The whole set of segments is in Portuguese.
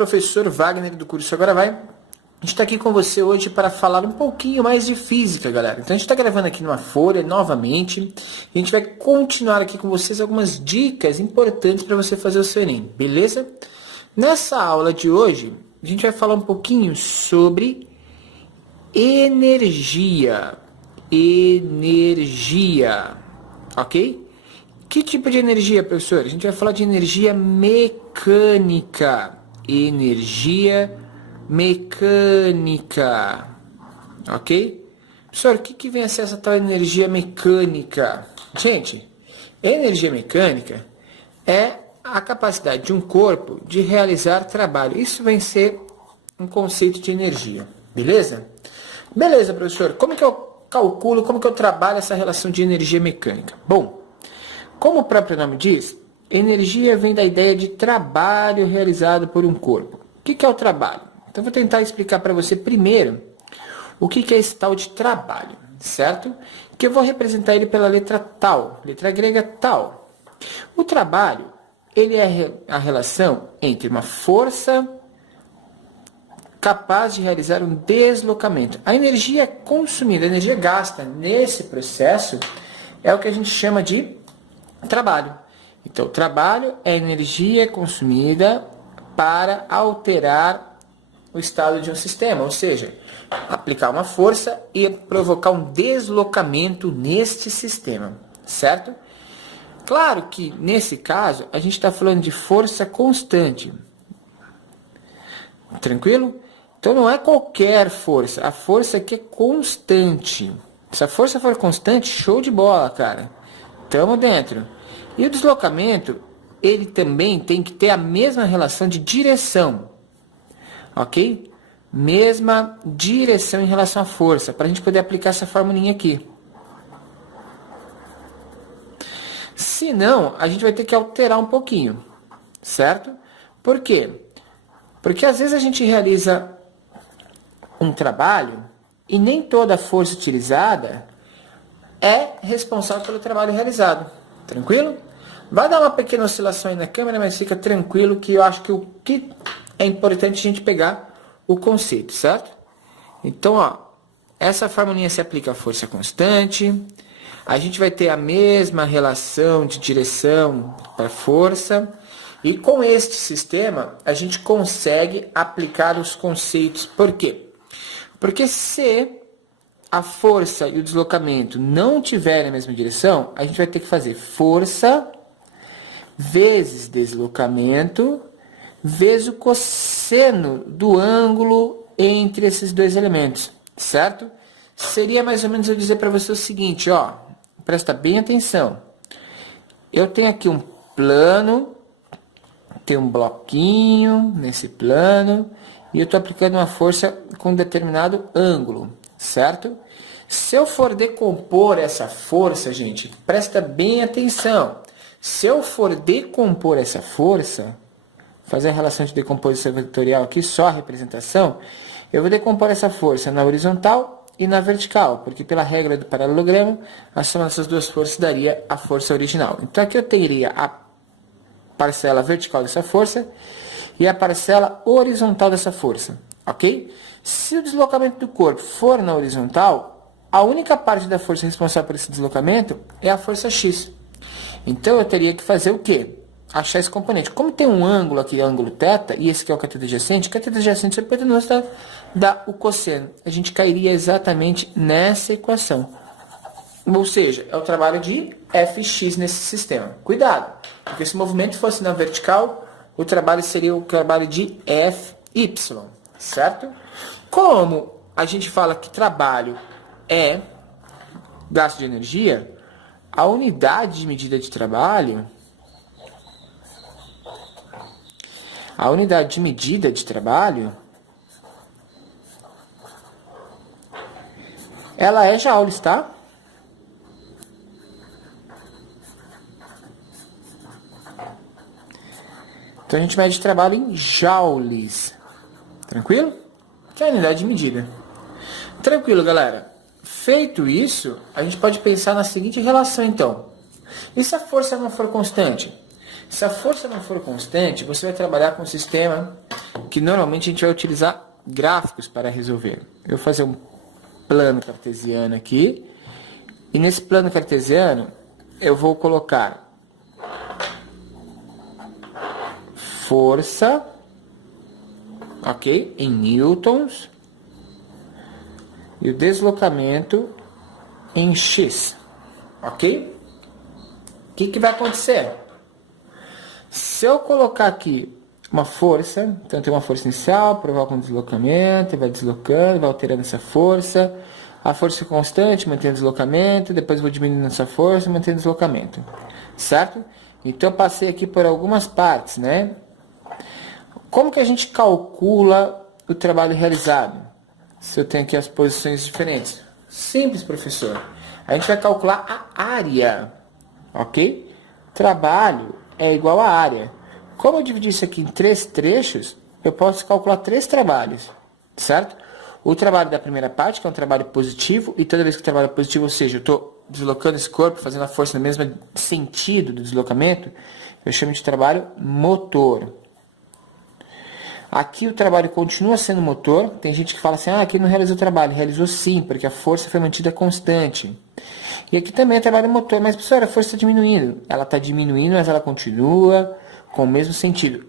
professor Wagner do curso Agora Vai. A gente está aqui com você hoje para falar um pouquinho mais de física, galera. Então a gente está gravando aqui numa folha novamente. E a gente vai continuar aqui com vocês algumas dicas importantes para você fazer o seu Enem, beleza? Nessa aula de hoje, a gente vai falar um pouquinho sobre energia. Energia, ok? Que tipo de energia, professor? A gente vai falar de energia mecânica. Energia mecânica, ok? Professor, o que vem a ser essa tal energia mecânica? Gente, energia mecânica é a capacidade de um corpo de realizar trabalho. Isso vem ser um conceito de energia, beleza? Beleza, professor. Como que eu calculo, como que eu trabalho essa relação de energia mecânica? Bom, como o próprio nome diz, energia vem da ideia de trabalho realizado por um corpo. O que é o trabalho? Então, vou tentar explicar para você primeiro o que é esse tal de trabalho, certo? Que eu vou representar ele pela letra tal, letra grega tal. O trabalho, ele é a relação entre uma força capaz de realizar um deslocamento. A energia consumida, a energia gasta nesse processo é o que a gente chama de trabalho. Então, o trabalho é a energia consumida para alterar o estado de um sistema, ou seja, aplicar uma força e provocar um deslocamento neste sistema, certo? Claro que, nesse caso, a gente está falando de força constante. Tranquilo? Então, não é qualquer força. A força aqui é constante. Se a força for constante, show de bola, cara. Tamo dentro. E o deslocamento, ele também tem que ter a mesma relação de direção. Ok? Mesma direção em relação à força, para a gente poder aplicar essa formulinha aqui. Se não, a gente vai ter que alterar um pouquinho, certo? Por quê? Porque às vezes a gente realiza um trabalho e nem toda a força utilizada é responsável pelo trabalho realizado. Tranquilo? Vai dar uma pequena oscilação aí na câmera, mas fica tranquilo que eu acho que o que é importante a gente pegar o conceito, certo? Então, ó, essa formulinha se aplica à força constante. A gente vai ter a mesma relação de direção para força. E com este sistema, a gente consegue aplicar os conceitos. Por quê? Porque se a força e o deslocamento não tiverem a mesma direção, a gente vai ter que fazer força vezes deslocamento vezes o cosseno do ângulo entre esses dois elementos, certo? Seria mais ou menos eu dizer para você o seguinte, ó, presta bem atenção. Eu tenho aqui um plano, tem um bloquinho nesse plano, e eu estou aplicando uma força com um determinado ângulo, certo? Se eu for decompor essa força, gente, presta bem atenção. Se eu for decompor essa força, fazer a relação de decomposição vetorial aqui, só a representação, eu vou decompor essa força na horizontal e na vertical, porque pela regra do paralelogramo, a soma dessas duas forças daria a força original. Então aqui eu teria a parcela vertical dessa força e a parcela horizontal dessa força, ok? Se o deslocamento do corpo for na horizontal, a única parte da força responsável por esse deslocamento é a força X. Então eu teria que fazer o quê? Achar esse componente. Como tem um ângulo aqui, ângulo θ, e esse aqui é o cateto adjacente, o cateto adjacente sobre a hipotenusa dá o cosseno. A gente cairia exatamente nessa equação. Ou seja, é o trabalho de Fx nesse sistema. Cuidado, porque se o movimento fosse na vertical, o trabalho seria o trabalho de Fy, certo? Como a gente fala que trabalho é gasto de energia, a unidade de medida de trabalho... A unidade de medida de trabalho, ela é joules, tá? Então, a gente mede trabalho em joules. Tranquilo? Que é a unidade de medida. Tranquilo, galera. Feito isso, a gente pode pensar na seguinte relação, então. E se a força não for constante? Se a força não for constante, você vai trabalhar com um sistema que normalmente a gente vai utilizar gráficos para resolver. Eu vou fazer um plano cartesiano aqui. E nesse plano cartesiano, eu vou colocar força, ok? Em newtons. E o deslocamento em x, ok? O que vai acontecer? Se eu colocar aqui uma força, então tem uma força inicial, provoca um deslocamento, vai deslocando, vai alterando essa força. A força constante, mantém o deslocamento, depois vou diminuindo essa força, mantendo o deslocamento, certo? Então eu passei aqui por algumas partes, né? Como que a gente calcula o trabalho realizado? Se eu tenho aqui as posições diferentes. Simples, professor. A gente vai calcular a área, ok? Trabalho é igual a área. Como eu dividi isso aqui em 3 trechos, eu posso calcular 3 trabalhos, certo? O trabalho da primeira parte, que é um trabalho positivo, e toda vez que o trabalho é positivo, ou seja, eu estou deslocando esse corpo, fazendo a força no mesmo sentido do deslocamento, eu chamo de trabalho motor. Aqui o trabalho continua sendo motor. Tem gente que fala assim, aqui não realizou o trabalho. Realizou sim, porque a força foi mantida constante. E aqui também é trabalho motor, mas professor, a força está diminuindo. Ela está diminuindo, mas ela continua com o mesmo sentido.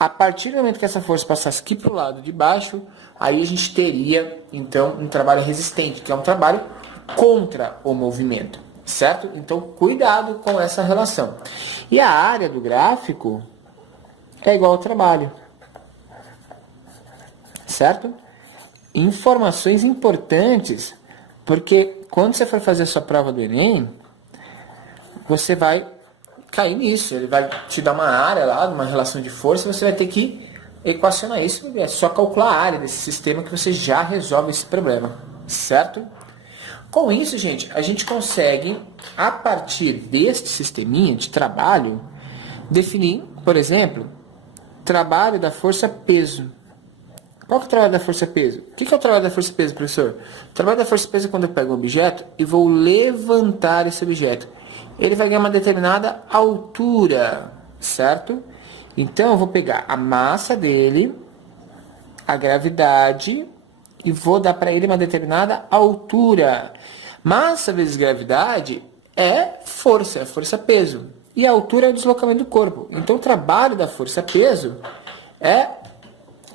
A partir do momento que essa força passasse aqui para o lado de baixo, aí a gente teria, então, um trabalho resistente, que é um trabalho contra o movimento, certo? Então, cuidado com essa relação. E a área do gráfico é igual ao trabalho, certo? Informações importantes, porque quando você for fazer a sua prova do Enem, você vai cair nisso. Ele vai te dar uma área lá, uma relação de força, você vai ter que equacionar isso. É só calcular a área desse sistema que você já resolve esse problema, certo? Com isso, gente, a gente consegue, a partir deste sisteminha de trabalho, definir, por exemplo, trabalho da força-peso. Qual que é o trabalho da força-peso? O que é o trabalho da força-peso, professor? O trabalho da força-peso é quando eu pego um objeto e vou levantar esse objeto. Ele vai ganhar uma determinada altura, certo? Então, eu vou pegar a massa dele, a gravidade, e vou dar para ele uma determinada altura. Massa vezes gravidade é força-peso. E a altura é o deslocamento do corpo. Então, o trabalho da força-peso é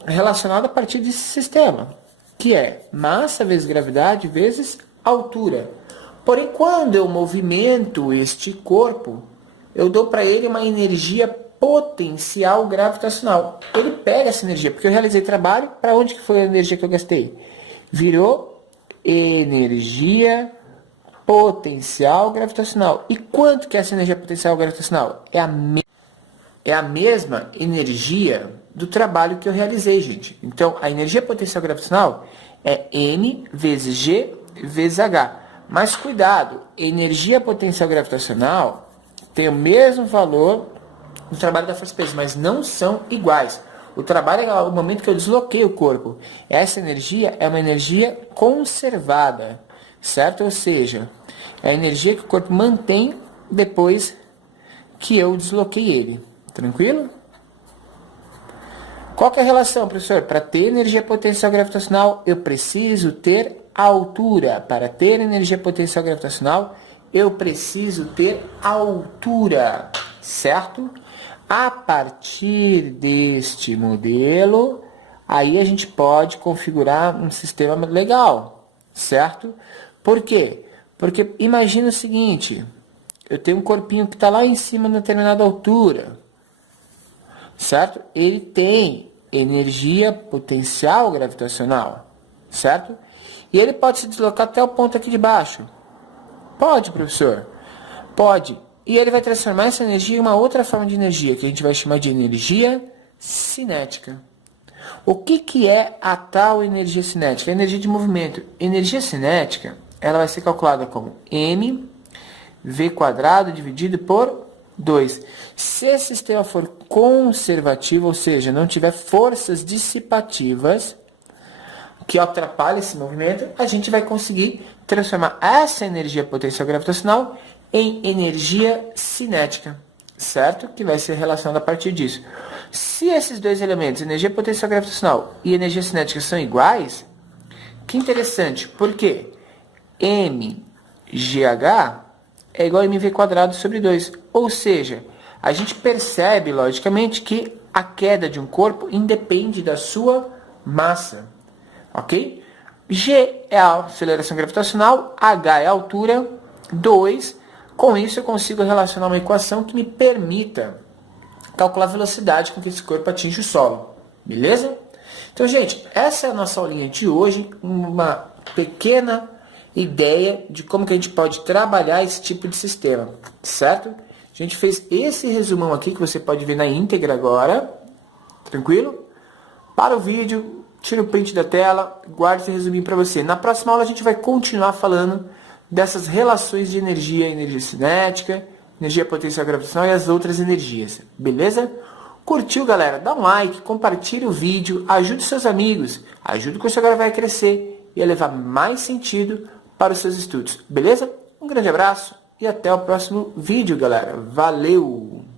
relacionado a partir desse sistema, que é massa vezes gravidade vezes altura. Porém, quando eu movimento este corpo, eu dou para ele uma energia potencial gravitacional. Ele pega essa energia, porque eu realizei trabalho, para onde que foi a energia que eu gastei? Virou energia potencial gravitacional. E quanto que é essa energia potencial gravitacional? É a mesma energia do trabalho que eu realizei, gente. Então, a energia potencial gravitacional é M vezes G vezes H. Mas cuidado, energia potencial gravitacional tem o mesmo valor do trabalho da força-peso, mas não são iguais. O trabalho é o momento que eu desloquei o corpo. Essa energia é uma energia conservada, certo? Ou seja, é a energia que o corpo mantém depois que eu desloquei ele. Tranquilo? Qual que é a relação, professor? Para ter energia potencial gravitacional, eu preciso ter altura. Para ter energia potencial gravitacional, eu preciso ter altura, certo? A partir deste modelo, aí a gente pode configurar um sistema legal, certo? Por quê? Porque imagina o seguinte, eu tenho um corpinho que está lá em cima de determinada altura, certo? Ele tem energia potencial gravitacional, certo? E ele pode se deslocar até o ponto aqui de baixo. Pode, professor? Pode. E ele vai transformar essa energia em uma outra forma de energia, que a gente vai chamar de energia cinética. O que é a tal energia cinética? A energia de movimento. Energia cinética, ela vai ser calculada como mv² dividido por 2. Se esse sistema for conservativo, ou seja, não tiver forças dissipativas que atrapalhem esse movimento, a gente vai conseguir transformar essa energia potencial gravitacional em energia cinética, certo? Que vai ser relacionada a partir disso. Se esses dois elementos, energia potencial gravitacional e energia cinética, são iguais, que interessante, porque mgh é igual a mv² sobre 2. Ou seja, a gente percebe, logicamente, que a queda de um corpo independe da sua massa. Ok? G é a aceleração gravitacional, H é a altura, 2. Com isso eu consigo relacionar uma equação que me permita calcular a velocidade com que esse corpo atinge o solo. Beleza? Então, gente, essa é a nossa aulinha de hoje. Uma pequena ideia de como que a gente pode trabalhar esse tipo de sistema. Certo? A gente fez esse resumão aqui que você pode ver na íntegra agora. Tranquilo? Para o vídeo, tira o print da tela, guarde esse resuminho para você. Na próxima aula a gente vai continuar falando dessas relações de energia cinética, energia potencial gravitacional e as outras energias. Beleza? Curtiu, galera? Dá um like, compartilhe o vídeo, ajude seus amigos, ajude o curso agora vai crescer e a levar mais sentido para os seus estudos. Beleza? Um grande abraço e até o próximo vídeo, galera. Valeu!